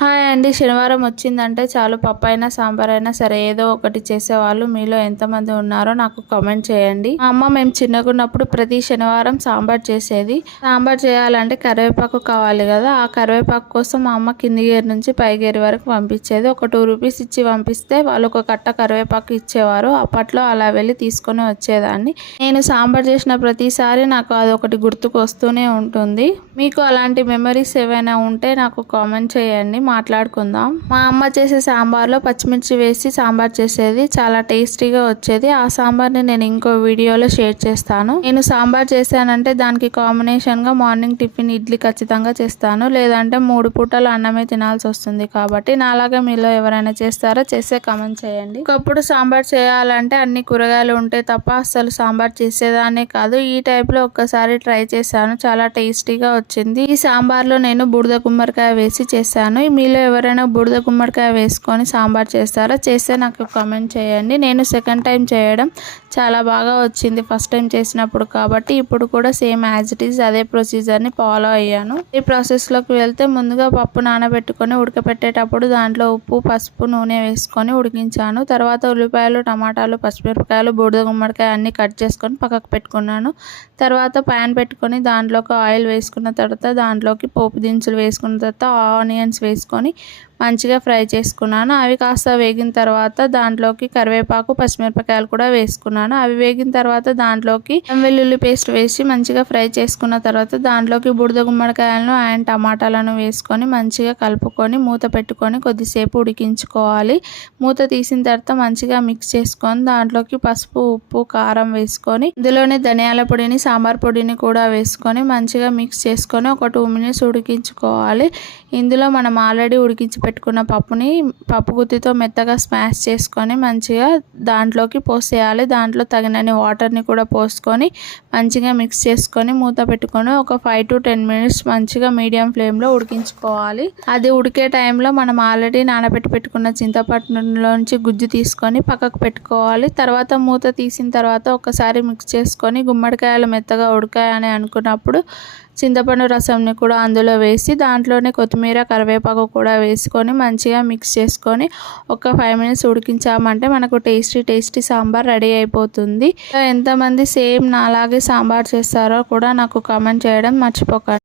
Hi అండి. శనివారం వచ్చిందంటే చాలు పప్పైనా సాంబార్ అయినా సరే ఏదో ఒకటి చేసేవాళ్ళు మీలో ఎంతమంది ఉన్నారో నాకు కామెంట్ చేయండి. మా అమ్మ మేము చిన్నగా ఉన్నప్పుడు ప్రతి శనివారం సాంబార్ చేసేది. సాంబార్ చేయాలంటే కరివేపాకు కావాలి కదా, ఆ కరివేపాకు కోసం మా అమ్మ కింది గేరు నుంచి పై గేరు వరకు పంపించేది. ఒక 2 రూపీస్ ఇచ్చి పంపిస్తే వాళ్ళు ఒక కట్ట కరివేపాకు ఇచ్చేవారు. అప్పట్లో అలా వెళ్ళి తీసుకొని వచ్చేదాన్ని. నేను సాంబార్ చేసిన ప్రతిసారి నాకు అదొకటి గుర్తుకు వస్తూనే ఉంటుంది. మీకు అలాంటి మెమరీస్ ఏవైనా ఉంటే నాకు కామెంట్ చేయండి, మాట్లాడుకుందాం. మా అమ్మ చేసే సాంబార్లో పచ్చిమిర్చి వేసి సాంబార్ చేసేది, చాలా టేస్టీగా వచ్చేది. ఆ సాంబార్ని నేను ఇంకో వీడియోలో షేర్ చేస్తాను. నేను సాంబార్ చేశానంటే దానికి కాంబినేషన్గా మార్నింగ్ టిఫిన్ ఇడ్లీ ఖచ్చితంగా చేస్తాను, లేదంటే 3 పూటలు అన్నమే తినాల్సి వస్తుంది. కాబట్టి నాలాగా మీలో ఎవరైనా చేస్తారో చేస్తే కామెంట్ చేయండి. ఒకప్పుడు సాంబార్ చేయాలంటే అన్ని కూరగాయలు ఉంటే తప్ప అస్సలు సాంబార్ చేసేదాన్ని కాదు. ఈ టైప్లో ఒక్కసారి ట్రై చేశాను, చాలా టేస్టీగా వచ్చింది. ఈ సాంబార్లో నేను బూడిద గుమ్మడికాయ వేసి చేశాను. మీలో ఎవరైనా బూడిద గుమ్మడికాయ వేసుకొని సాంబార్ చేస్తారా? చేస్తే నాకు కామెంట్ చేయండి. నేను సెకండ్ టైం చేయడం చాలా బాగా వచ్చింది ఫస్ట్ టైం చేసినప్పుడు, కాబట్టి ఇప్పుడు కూడా సేమ్ యాజ్ ఇట్ ఈజ్ అదే ప్రొసీజర్ని ఫాలో అయ్యాను. ఈ ప్రాసెస్లోకి వెళ్తే ముందుగా పప్పు నానబెట్టుకొని ఉడకపెట్టేటప్పుడు దాంట్లో ఉప్పు, పసుపు, నూనె వేసుకొని ఉడికించాను. తర్వాత ఉల్లిపాయలు, టమాటాలు, పచ్చిమిరపకాయలు, బూడిద గుమ్మడికాయ అన్నీ కట్ చేసుకొని పక్కకు పెట్టుకున్నాను. తర్వాత ప్యాన్ పెట్టుకొని దాంట్లోకి ఆయిల్ వేసుకున్న తర్వాత దాంట్లోకి పోపు దినుసులు వేసుకున్న తర్వాత ఆనియన్స్ వేసుకొని మంచిగా ఫ్రై చేసుకున్నాను. అవి కాస్త వేగిన తర్వాత దాంట్లోకి కరివేపాకు, పచ్చిమిరపకాయలు కూడా వేసుకున్నాను. అవి వేగిన తర్వాత దాంట్లోకి వెల్లుల్లి పేస్ట్ వేసి మంచిగా ఫ్రై చేసుకున్న తర్వాత దాంట్లోకి బూడిద గుమ్మడికాయలను అండ్ టమాటాలను వేసుకొని మంచిగా కలుపుకొని మూత పెట్టుకొని కొద్దిసేపు ఉడికించుకోవాలి. మూత తీసిన తర్వాత మంచిగా మిక్స్ చేసుకొని దాంట్లోకి పసుపు, ఉప్పు, కారం వేసుకొని ఇందులోనే ధనియాల పొడిని, సాంబార్ పొడిని కూడా వేసుకొని మంచిగా మిక్స్ చేసుకొని ఒక 2 మినిట్స్ ఉడికించుకోవాలి. ఇందులో మనం ఆల్రెడీ ఉడికించి పెట్టుకున్న పప్పుని పప్పు గుత్తితో మెత్తగా స్మాష్ చేసుకొని మంచిగా దాంట్లోకి పోసేయాలి. దాంట్లో తగినన్ని వాటర్ని కూడా పోసుకొని మంచిగా మిక్స్ చేసుకొని మూత పెట్టుకొని ఒక 5 to 10 మినిట్స్ మంచిగా మీడియం ఫ్లేమ్లో ఉడికించుకోవాలి. అది ఉడికే టైంలో మనం ఆల్రెడీ నానబెట్టి పెట్టుకున్న చింతపండులోంచి గుజ్జు తీసుకొని పక్కకు పెట్టుకోవాలి. తర్వాత మూత తీసిన తర్వాత ఒకసారి మిక్స్ చేసుకొని గుమ్మడికాయలు మెత్తగా ఉడికాయని అనుకున్నప్పుడు చింతపండు రసంని కూడా అందులో వేసి దాంట్లోనే కొత్తిమీర, కరివేపాకు కూడా వేసుకొని మంచిగా మిక్స్ చేసుకొని ఒక 5 మినిట్స్ ఉడికించామంటే మనకు టేస్టీ సాంబార్ రెడీ అయిపోతుంది. ఎంతమంది సేమ్ నాలాగే సాంబార్ చేస్తారో కూడా నాకు కామెంట్ చేయడం మర్చిపోకండి.